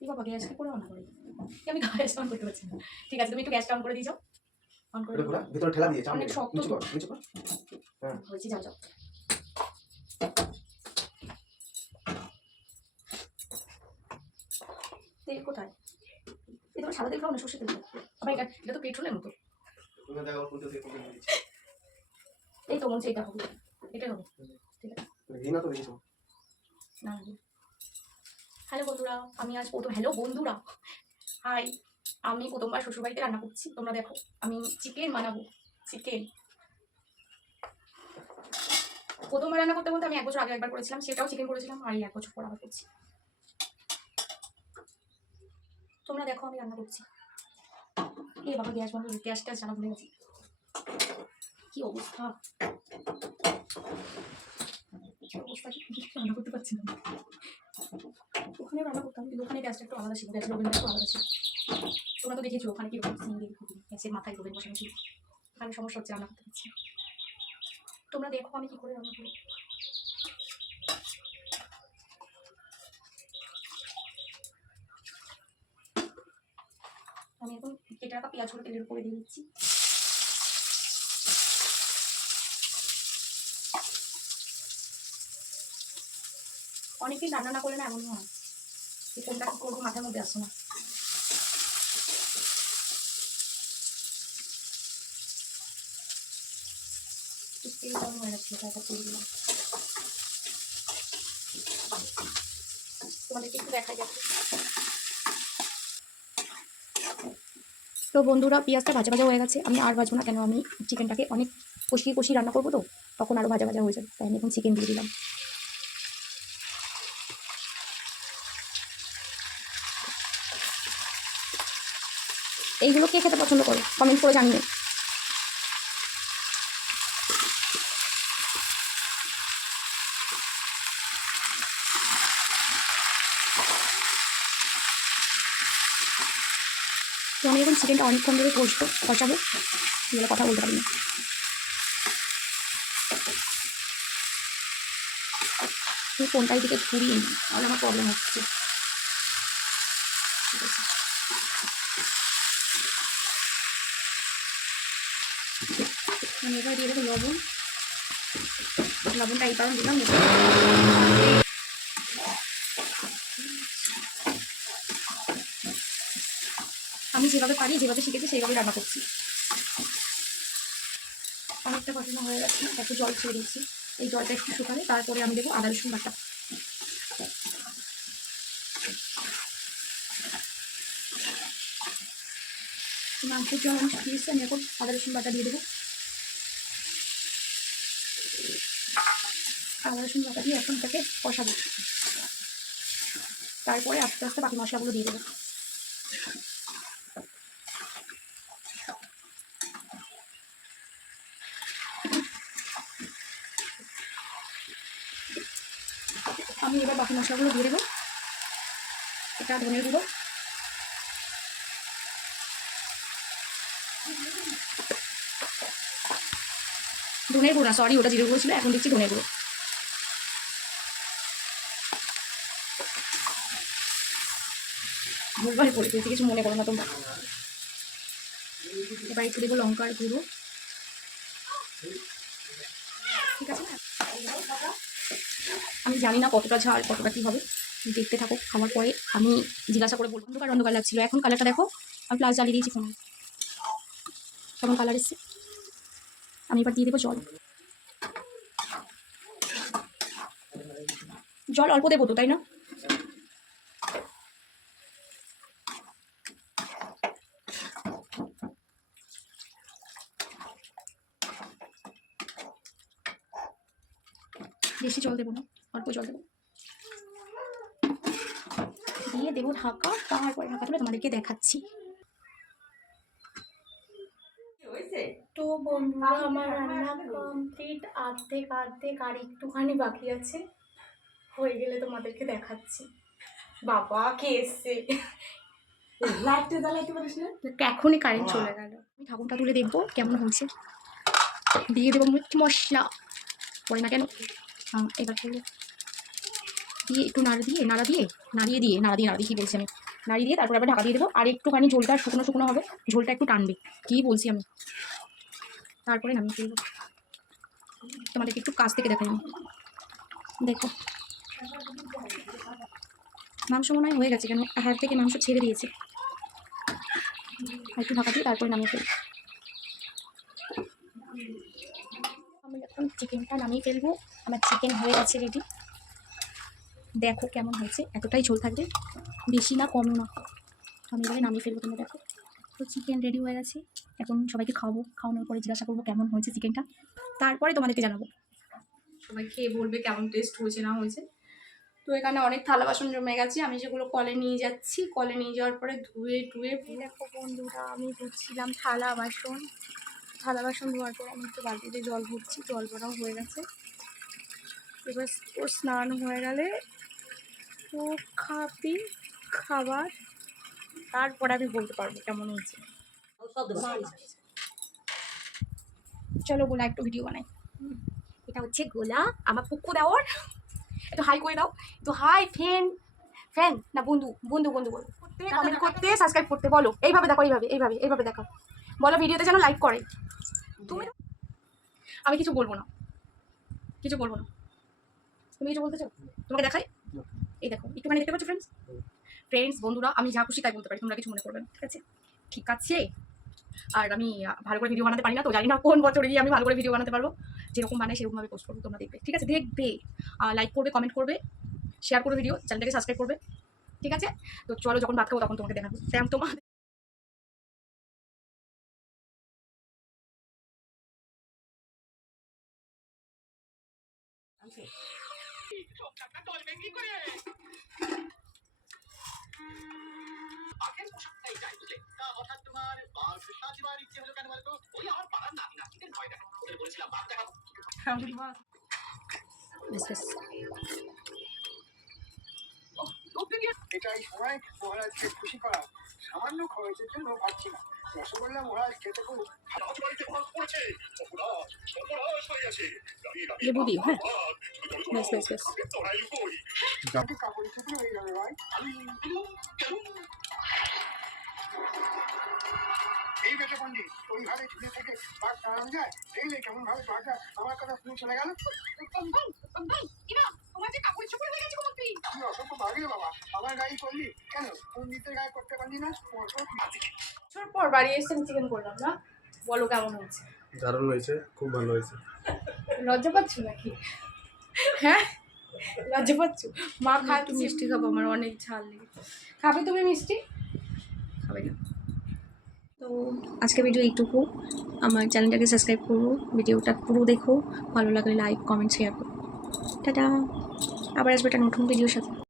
এই বাবা গ্যাস কি করে অন করে এ আমি গ্যাস অন করতে পারছি না। ঠিক আছে তুমি একটু গ্যাসটা অন করে দিয়েছ। অন করে এটা ঘোরা ভিতরে ঠেলা দিয়ে চাপ অনেক শক্ত নিচু তো। কর নিচু কর। হ্যাঁ। হয়েছে যাও যাও। তেল কোথায়? এই তোমার সাদা তেল খাও না সর্ষে তেল আবার এটা এটা তো পেট্রোলের মতো। এই তো মনে হচ্ছে এটা হবে। এটাই হবে। ঠিক আছে ঘি না তো দেখেছ না। হ্যালো বন্ধুরা, আমি আজ প্রথম হ্যালো বন্ধুরা। হাই আমি প্রথমবার শ্বশুরবাড়িতে রান্না করছি। তোমরা দেখো, আমি চিকেন বানাবো। চিকেন প্রথমবার রান্না করতে বলতে আমি এক বছর আগে একবার করেছিলাম, সেটাও চিকেন করেছিলাম, আর এক বছর পর আবার করছি। তোমরা দেখো, আমি রান্না করছি। এ বাবা, গ্যাস বন্ধ গ্যাস ট্যাস জানা ভুলে কি অবস্থা? অবস্থা? রান্না করতে পারছি না। ওখানে রান্না করতাম, কিন্তু ওখানে গ্যাসটা একটু আলাদা ছিল গ্যাসের ওভেনটা একটু আলাদা ছিল। তোমরা তো দেখেছ, ওখানে কীরকম সিঙ্গেল গ্যাসের মাথায় ওভেন বসানো ছিল। এখানে সমস্যা হচ্ছে রান্না করতে তোমরা দেখো আমি কি করে রান্না করি। আমি এখন কেটে রাখা পেঁয়াজগুলো তেলের উপরে দিয়ে দিচ্ছি। অনেকেই রান্না না করলে না এমনই হয়। করব, মাথার মধ্যে আসে না। তো বন্ধুরা, পেঁয়াজটা ভাজা ভাজা হয়ে গেছে। আমি আর ভাজবো না, কেন আমি চিকেনটাকে অনেক কষিয়ে কষিয়ে রান্না করব তো? তখন আরও ভাজা ভাজা হয়ে যাবে, তাই আমি এখন চিকেন দিয়ে দিলাম। এইগুলো কে খেতে পছন্দ করে? কমেন্ট করে জানিয়ে তো আমি এখন চিকেনটা অনেকক্ষণ ধরে কষবো, কষাবো। এগুলো কথা বলতে পারি না ফোনটাই দিকে ঘুরিয়ে নিই, তাহলে আমার প্রবলেম হচ্ছে ঠিক আছে আমি এবার দিয়ে দেবো লবণ। লবণটা এই কারণ দিলাম। আমি যেভাবে পারি, যেভাবে শিখেছি সেইভাবে রান্না করছি। অনেকটা কষানো হয়ে গেছে, একটু জল ছেড়ে দিচ্ছি। এই জলটা একটু শুকালে তারপরে আমি দেবো আদা রসুন বাটা। মাংসের জল আমি শুকিয়েছি আমি এখন আদা রসুন বাটা দিয়ে দেবো। আদা রসুন বাটা দিয়ে এখন তাকে কষাবো। তারপরে আস্তে আস্তে বাকি মশলাগুলো দিয়ে দেবো। আমি এবার বাকি মশলাগুলো দিয়ে দেবো। এটা ধনের গুঁড়ো। ধনের গুঁড়া সরি ওটা জিরে গুঁড়ো ছিল, এখন দিচ্ছি ধনের গুঁড়ো। ভুলভাল করে দিয়েছি কিছু মনে করো না তোমরা। এবার একটু দেবো লঙ্কার গুঁড়ো। ঠিক আছে? আমি জানি না কতটা ঝাল, কতটা কী হবে। দেখতে থাকো, খাওয়ার পরে আমি জিজ্ঞাসা করে বলব। অন্ধকার অন্ধকার লাগছিল এখন কালারটা দেখো। আমি প্লাস জ্বালিয়ে দিয়েছি ফোনে। কেমন কালার এসছে? আমি এবার দিয়ে দেবো জল। জল অল্প দেবো তো, তাই না? বেশি জল দেবো না অল্প জল দেবো। দিয়ে দেবো ঢাকা তারপরে ঢাকা তুলে তোমাদেরকে দেখাচ্ছি। তো বন্ধুরা আমার রান্না কমপ্লিট আর্ধেক আর্ধেক আর একটুখানি বাকি আছে। হয়ে গেলে তোমাদেরকে দেখাচ্ছি। বাবা কে এসছে? লাইটটা জ্বালাইতে পারিস না। এখনই কারেন্ট চলে গেল। আমি ঠাকুরটা তুলে দেখব কেমন হয়েছে। দিয়ে দেবো মিট মশলা। পড়ে না কেন? এবার দিয়ে একটু নাড়া দিয়ে নাড়া দিয়ে, নাড়িয়ে দিয়ে, নাড়া দিয়ে নাড়া দিয়ে কী বলছি আমি? নাড়িয়ে দিয়ে তারপর আবার ঢাকা দিয়ে দেবো। আর একটুখানি ঝোলটা শুকনো শুকনো হবে, ঝোলটা একটু টানবে, কী বলছি আমি? তারপরে নামিয়ে ফেলব। তোমাদেরকে একটু কাছ থেকে দেখাই দেখো। মাংস মনে হয় হয়ে গেছে কেন? হাড় থেকে মাংস ছেড়ে দিয়েছে। একটু ঢাকা দিয়ে তারপরে নামিয়ে ফেলব আমি এখন চিকেনটা নামিয়ে ফেলব। আমার চিকেন হয়ে গেছে রেডি দেখো কেমন হয়েছে। এতটাই ঝোল থাকবে। বেশি না কমও না। আমি এবারে নামিয়ে ফেলব তোমরা দেখো। তো চিকেন রেডি হয়ে গেছে। এখন সবাইকে খাওয়াবো। খাওয়ানোর পরে জিজ্ঞাসা করব কেমন হয়েছে চিকেনটা। তারপরে তোমাদেরকে জানাব। সবাই খেয়ে বলবে কেমন টেস্ট হয়েছে না হয়েছে। তো এখানে অনেক থালা বাসন জমে গেছে। আমি সেগুলো কলে নিয়ে যাচ্ছি কলে নিয়ে যাওয়ার পরে ধুয়ে টুয়ে দেখো বন্ধুরা আমি ধুচ্ছিলাম থালা বাসন। থালা বাসন ধোয়ার পর আমি একটু বালতিতে জল ভরছি জল ভরাও হয়ে গেছে। এবার ওর স্নান হয়ে গেলে ও খাবি খাবার তারপরে আমি বলতে পারব কেমন হয়েছে। চলো গোলা একটু ভিডিও বানাই। হুম, এটা হচ্ছে গোলা আমার পুকু দেওয়ার। একটু হাই করে দাও। একটু হাই ফ্যান ফ্যান না বন্ধু বন্ধু বন্ধু বলো করতে কমেন্ট করতে। সাবস্ক্রাইব করতে বলো। এইভাবে দেখো এইভাবে এইভাবে এইভাবে দেখো। বলো ভিডিওতে যেন লাইক করে। তুমি আমি কিছু বলব না। কিছু বলব না। তুমি কিছু বলতে চাও? তোমাকে দেখাই? এই দেখো একটুখানি দেখতে পাচ্ছ ফ্রেন্ডস ফ্রেন্ডস বন্ধুরা আমি যা খুশি তাই বলতে পারি তোমরা কিছু মনে করবে না ঠিক আছে? ঠিক আছে? আর আমি ভালো করে ভিডিও বানাতে পারি না তো জানি না কোন বছরে গিয়ে আমি ভালো করে ভিডিও বানাতে পারব। যেরকম বানাই সেরকমভাবে পোস্ট করব তোমরা দেখবে ঠিক আছে? দেখবে লাইক করবে কমেন্ট করবে শেয়ার করবে ভিডিও চ্যানেলটাকে সাবস্ক্রাইব করবে ঠিক আছে? তো চলো যখন ভাত খাব তখন তোমাকে দেখাবো। স্যাম তোমার গিয়ে এটাই সময় মহারাজকে খুশি করা। সামান্য খরচের জন্য পাচ্ছি না। রসগোল্লা মহারাজ খেতে খুব রাজবাড়িতে বাঘ পড়েছে। অপরাধ লেবু দিও, হ্যাঁ। বেশ, বেশ, বেশ। কাপড় টুকরো হয়ে যাবে ভাই। এই বেটে পন্ডিত ওইভাবে ঝুলে থেকে বাঘ তাড়ানো যায়? দেখলে কেমন ভাবে বাঘটা আমার কথা শুনে চলে গেল। অসংখ্য বাঘে বাবা। আমার গাড়ি করলি? কেন? পন্ডিতের গায়ে করতে পারলি না? বছর পর বাড়ি এসে আমি চিকেন করলাম না? বলো কেমন হয়েছে? দারুণ হয়েছে খুব ভালো হয়েছে। লজ্জা পাচ্ছ নাকি? হ্যাঁ? লজ্জা পাচ্ছ? মা খায় একটু মিষ্টি খাব আমার অনেক ঝাল লেগে খাবে তুমি মিষ্টি? খাবে না তো আজকে ভিডিও এইটুকু। আমার চ্যানেলটাকে সাবস্ক্রাইব করো ভিডিওটা পুরো দেখো। ভালো লাগলে লাইক কমেন্ট শেয়ার করো। টাটা! আবার আসবে একটা নতুন ভিডিওর সাথে।